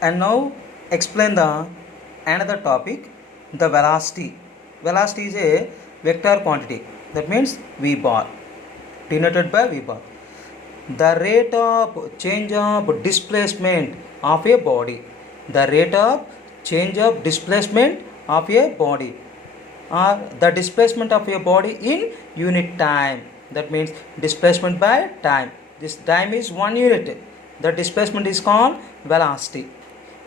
And now explain the another topic, the velocity. Velocity is a vector quantity, that means v bar, denoted by v bar. The rate of change of displacement of a body. The rate of change of displacement of a body, or the displacement of a body in unit time. That means displacement by time. This time is 1 unit. The displacement is called velocity.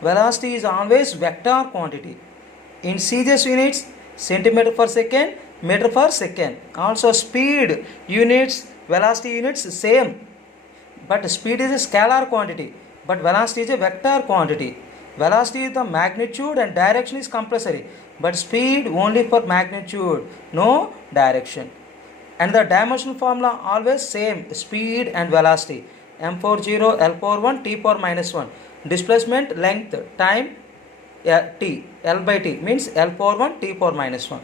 Velocity is always vector quantity. In CGS units, centimeter per second, meter per second. Also speed units, velocity units same. But speed is a scalar quantity, but velocity is a vector quantity. Velocity is the magnitude and direction is compulsory, but speed only for magnitude, no direction. And the dimensional formula always same, speed and velocity. m40 L power 1 t power minus 1. Displacement, length, time, t, L by t means L power 1 t power minus 1.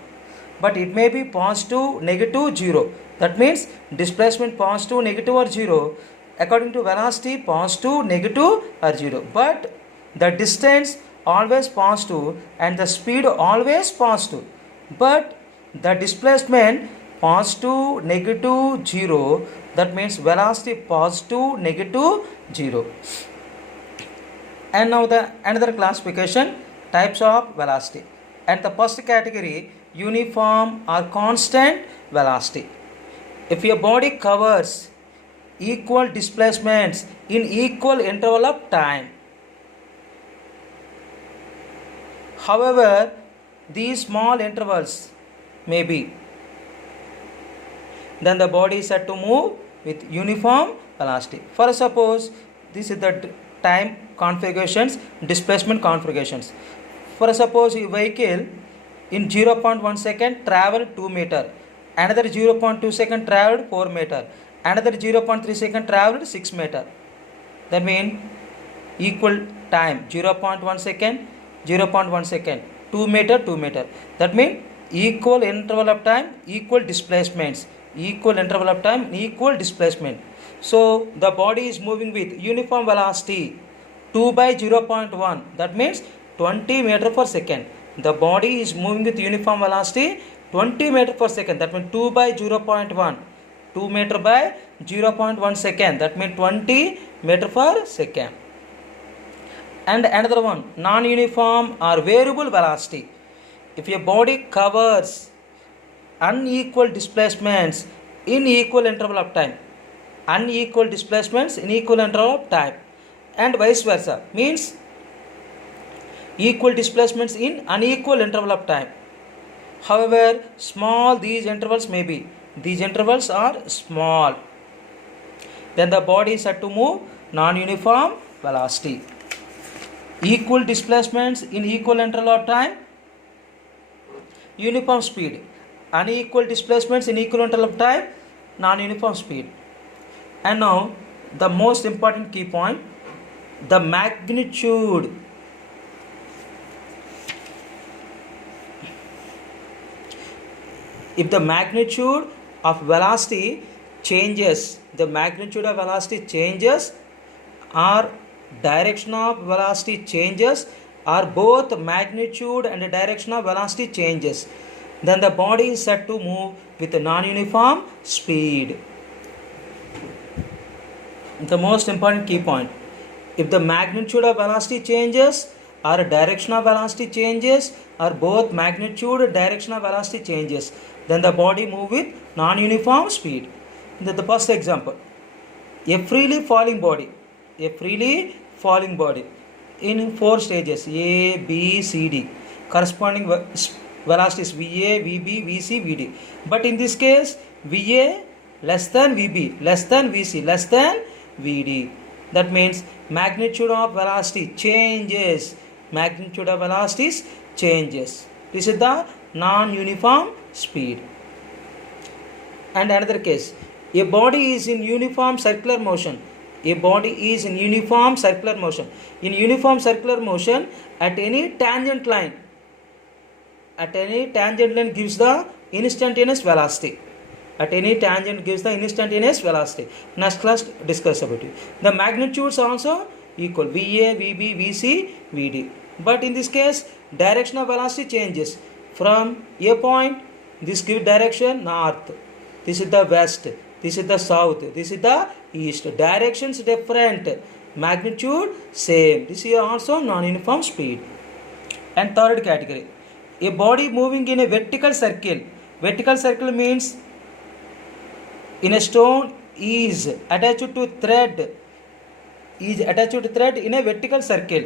But it may be positive, negative, 0. That means displacement positive, negative or 0. According to velocity, positive, negative or 0. But the distance always positive and the speed always positive. But the displacement positive, negative, 0. That means velocity positive, negative, 0. And now the another classification, types of velocity. And the first category, uniform or constant velocity. If your body covers equal displacements in equal interval of time. However, these small intervals may be, then the body is said to move with uniform velocity. For suppose, this is the time configurations, displacement configurations. For suppose a vehicle in 0.1 second traveled 2 meter, another 0.2 second traveled 4 meter, another 0.3 second traveled 6 meter. That means equal time, 0.1 second, 0.1 second, 2 meter, 2 meter. That means equal interval of time, equal displacements, equal interval of time, equal displacement. So the body is moving with uniform velocity 2 by 0.1. That means 20 meter per second. The body is moving with uniform velocity 20 meter per second. That means 2 by 0.1. 2 meter by 0.1 second. That means 20 meter per second. And another one, non-uniform or variable velocity. If your body covers unequal displacements in equal interval of time, unequal displacements in equal interval of time, and vice versa, means equal displacements in unequal interval of time. However, small these intervals may be. These intervals are small. Then the body is said to move non-uniform velocity. Equal displacements in equal interval of time, uniform speed. Unequal displacements in equal interval of time, non-uniform speed. And now the most important key point, the magnitude. If the magnitude of velocity changes, the magnitude of velocity changes, or direction of velocity changes, or both magnitude and direction of velocity changes, then the body is said to move with a non-uniform speed. The most important key point, if the magnitude of velocity changes, or direction of velocity changes, or both magnitude and direction of velocity changes, then the body move with non-uniform speed. The first example, a freely falling body in 4 stages, A, B, C, D, corresponding velocities VA, VB, VC, VD. But in this case, VA less than VB, less than VC, less than VD. That means magnitude of velocity changes. Magnitude of velocities changes. This is the non-uniform speed. And another case, a body is in uniform circular motion. A body is in uniform circular motion. In uniform circular motion, at any tangent line gives the instantaneous velocity. At any tangent gives the instantaneous velocity. Next class discuss about it. The magnitudes also equal VA, VB, VC, VD. But in this case, direction of velocity changes from a point. This gives direction north. This is the west. This is the south. This is the east. Directions different. Magnitude same. This is also non-uniform speed. And third category, a body moving in a vertical circle. Vertical circle means in a stone is attached to thread. Is attached to thread in a vertical circle.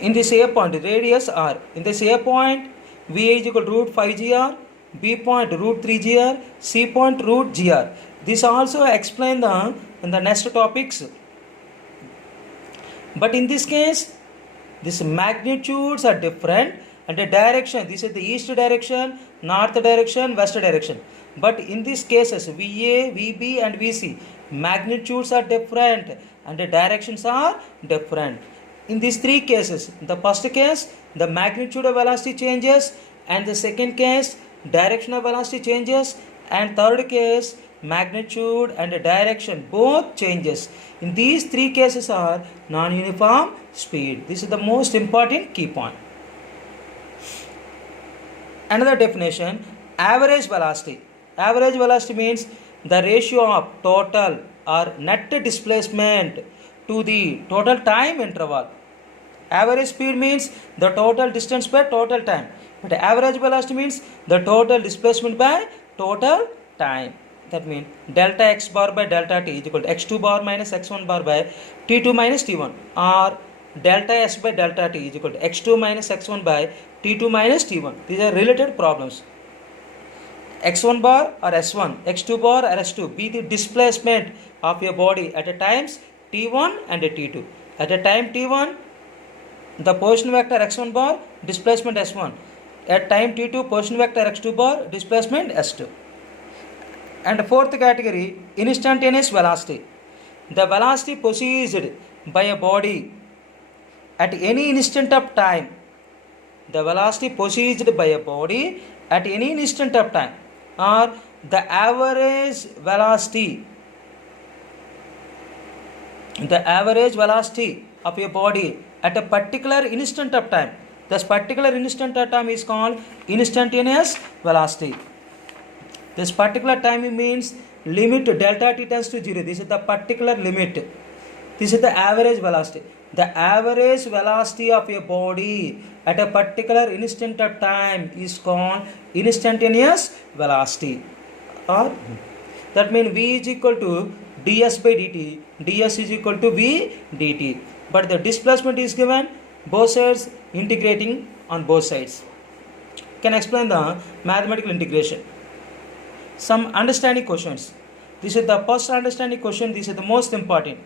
In this A point, radius R. In this A point, VA is equal to root 5GR, B point root 3GR, C point root GR. This also explain in the next topics. But in this case, these magnitudes are different and the direction, this is the east direction, north direction, west direction. But in these cases, VA, VB and VC, magnitudes are different and the directions are different. In these three cases, the first case, the magnitude of velocity changes, and the second case, direction of velocity changes, and third case, magnitude and direction both changes. In these three cases are non-uniform speed. This is the most important key point. Another definition, average velocity. Average velocity means the ratio of total or net displacement to the total time interval. Average speed means the total distance by total time. But average velocity means the total displacement by total time. That means delta x bar by delta t is equal to x2 bar minus x1 bar by t2 minus t1, or delta s by delta t is equal to x2 minus x1 by t2 minus t1. These are related problems. x1 bar or s1, x2 bar or s2 be the displacement of your body at a times t1 and a t2. At a time t1, the position vector x1 bar, displacement s1. At time t2, position vector x2 bar, displacement s2. And fourth category, instantaneous velocity. The velocity possessed by a body at any instant of time. The velocity possessed by a body at any instant of time, or the average velocity. The average velocity of a body at a particular instant of time. This particular instant of time is called instantaneous velocity. This particular time means limit delta t tends to 0. This is the particular limit. This is the average velocity. The average velocity of a body at a particular instant of time is called instantaneous velocity. Or that means V is equal to ds by dt. ds is equal to V dt. But the displacement is given, both sides integrating on both sides. Can explain the mathematical integration. Some understanding questions. This is the first understanding question. This is the most important.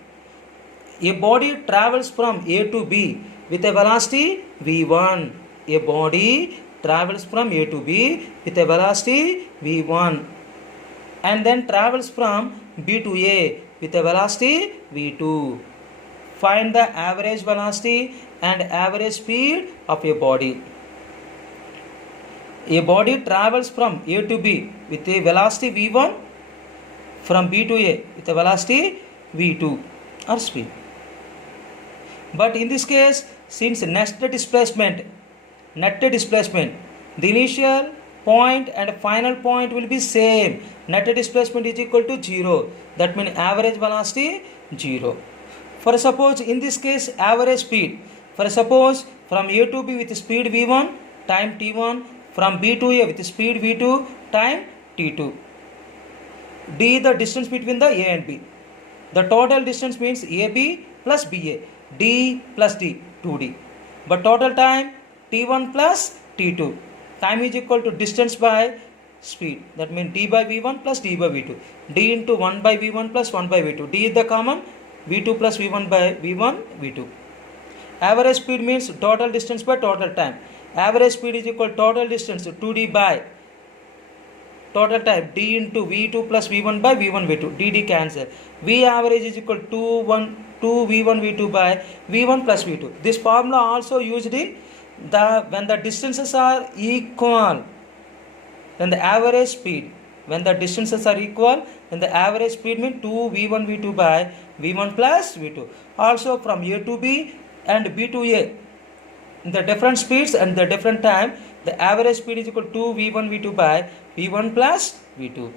A body travels from A to B with a velocity v1. A body travels from A to B with a velocity v1, and then travels from B to A with a velocity v2. Find the average velocity and average speed of a body. A body travels from A to B with a velocity v1, from B to A with a velocity v2 or speed. But in this case, since net displacement, the initial point and final point will be same. Net displacement is equal to 0. That means average velocity 0. For suppose in this case average speed. For suppose from A to B with speed v1 time t1, from B to A with speed v2 time t2. D the distance between the A and B. The total distance means AB plus BA. D plus D, 2D. But total time T1 plus T2. Time is equal to distance by speed. That means D by V1 plus D by V2. D into 1 by V1 plus 1 by V2. D is the common. V2 plus V1 by V1, V2. Average speed means total distance by total time. Average speed is equal to total distance 2D by total time D into V2 plus V1 by V1, V2. DD cancel. V average is equal to 2 V1 V2 by V1 plus V2. This formula also used in when the distances are equal, then the average speed. When the distances are equal, then the average speed means 2 V1 V2 by v1 plus v2. Also from A to B and B to A, the different speeds and the different time, the average speed is equal to v1 v2 by v1 plus v2.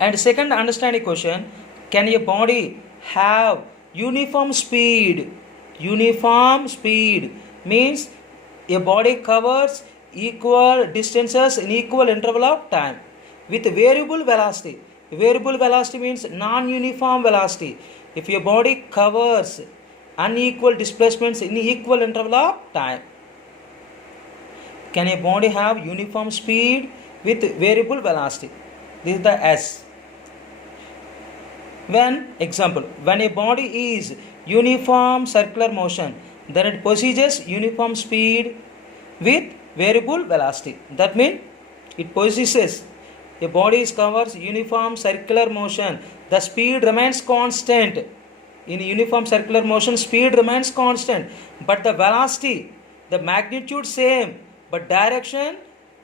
And second understanding question, can a body have uniform speed? Uniform speed means a body covers equal distances in equal interval of time with variable velocity. Variable velocity means non-uniform velocity. If your body covers unequal displacements in equal interval of time, can a body have uniform speed with variable velocity? This is the S. When a body is uniform circular motion, then it possesses uniform speed with variable velocity. That means it possesses, a body covers uniform circular motion, the speed remains constant. In uniform circular motion, speed remains constant, but the velocity, the magnitude same, but direction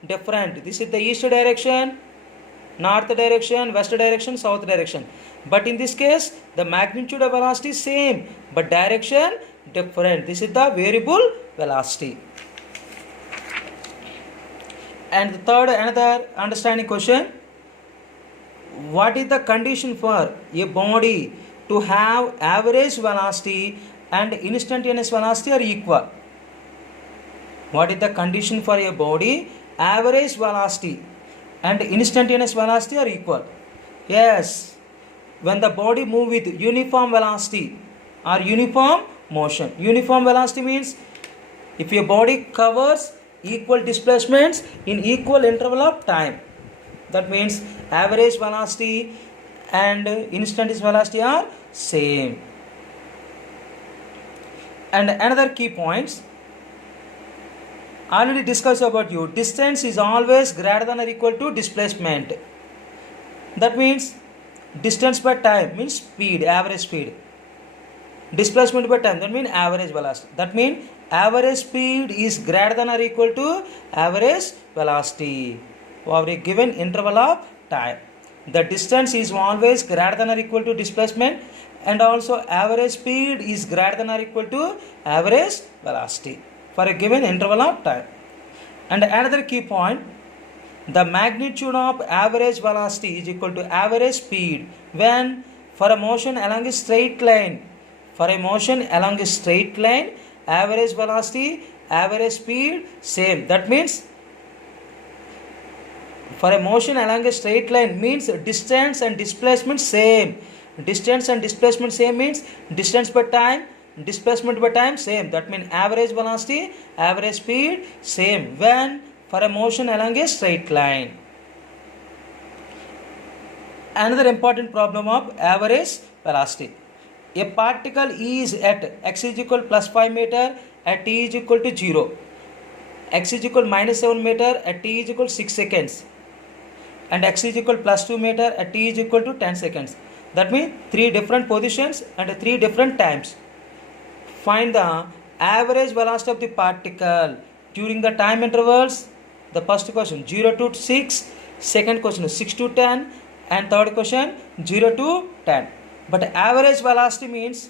different. This is the east direction, north direction, west direction, south direction. But in this case, the magnitude of velocity is same, but direction different. This is the variable velocity. And the third, another understanding question, what is the condition for a body to have average velocity and instantaneous velocity are equal? What is the condition for a body, average velocity and instantaneous velocity are equal? Yes, when the body move with uniform velocity or uniform motion. Uniform velocity means if your body covers equal displacements in equal interval of time. That means average velocity and instantaneous velocity are same. And another key points, already discussed about you, distance is always greater than or equal to displacement. That means distance by time means speed, average speed. Displacement by time, that means average velocity. That means average speed is greater than or equal to average velocity over a given interval of time. The distance is always greater than or equal to displacement, and also average speed is greater than or equal to average velocity for a given interval of time. And another key point, the magnitude of average velocity is equal to average speed when for a motion along a straight line. For a motion along a straight line, average velocity, average speed same. That means for a motion along a straight line means distance and displacement same. Distance and displacement same means distance by time, displacement by time same. That means average velocity, average speed same when for a motion along a straight line. Another important problem of average velocity. A particle is at x is equal plus 5 meter at t is equal to 0. X is equal minus 7 meter at t is equal 6 seconds. And x is equal plus 2 meter at t is equal to 10 seconds. That means 3 different positions and 3 different times. Find the average velocity of the particle during the time intervals. The first question 0 to 6, second question 6 to 10, and third question 0 to 10. But average velocity means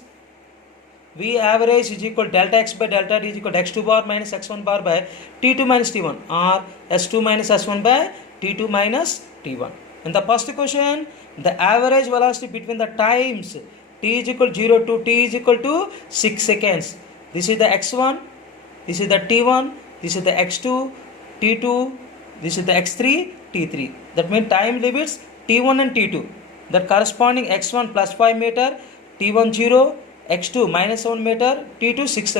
V average is equal delta x by delta t is equal to x2 bar minus x1 bar by t2 minus t1 or s2 minus s1 by t2 minus t1. In the first question, the average velocity between the times t is equal to 0 to t is equal to 6 seconds. This is the x1, this is the t1, this is the x2, t2, this is the x3, t3. That means time limits t1 and t2. That corresponding x1 plus 5 meter, t1 0, x2 minus 7 meter, t2 6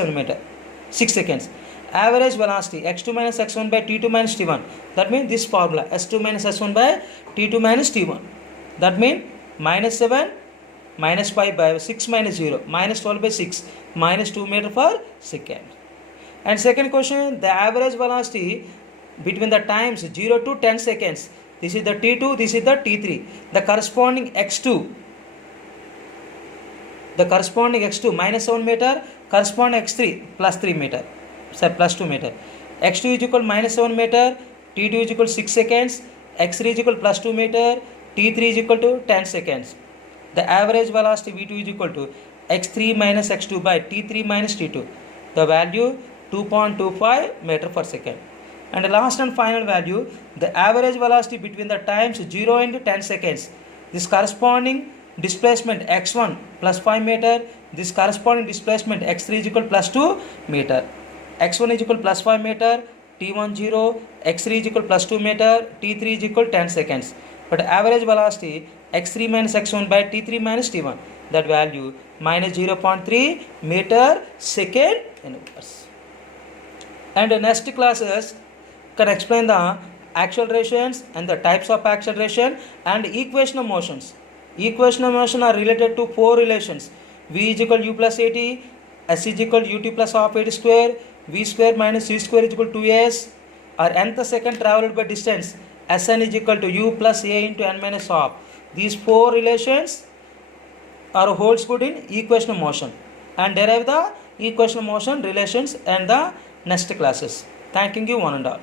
seconds. Average velocity x2 minus x1 by t2 minus t1. That means this formula s2 minus s1 by t2 minus t1. That means minus 7 minus 5 by 6 minus 0 minus 12 by 6 minus 2 meter per second. And second question, the average velocity between the times 0 to 10 seconds. This is the t2, this is the t3. The corresponding x2 minus 7 meter, corresponding x3 plus 3 meter, plus 2 meter. x2 is equal minus 7 meter, t2 is equal 6 seconds, x3 is equal plus 2 meter, t3 is equal to 10 seconds. The average velocity v2 is equal to x3 minus x2 by t3 minus t2. The value 2.25 meter per second. And the last and final value, the average velocity between the times 0 and 10 seconds. This corresponding displacement x1 plus 5 meter. This corresponding displacement x3 is equal plus 2 meter. x1 is equal plus 5 meter, t1 0, x3 is equal plus 2 meter, t3 is equal 10 seconds. But average velocity x3 minus x1 by t3 minus t1, that value minus 0.3 meter second inverse. And the next classes can explain the accelerations and the types of acceleration and equation of motions. Equation of motion are related to four relations: v is equal u plus at, s is equal ut plus half at square, v square minus c square is equal to 2s, or nth second traveled by distance Sn is equal to u plus a into n minus half. These four relations are holds good in equation of motion, and derive the equation of motion relations and the next classes. Thanking you one and all.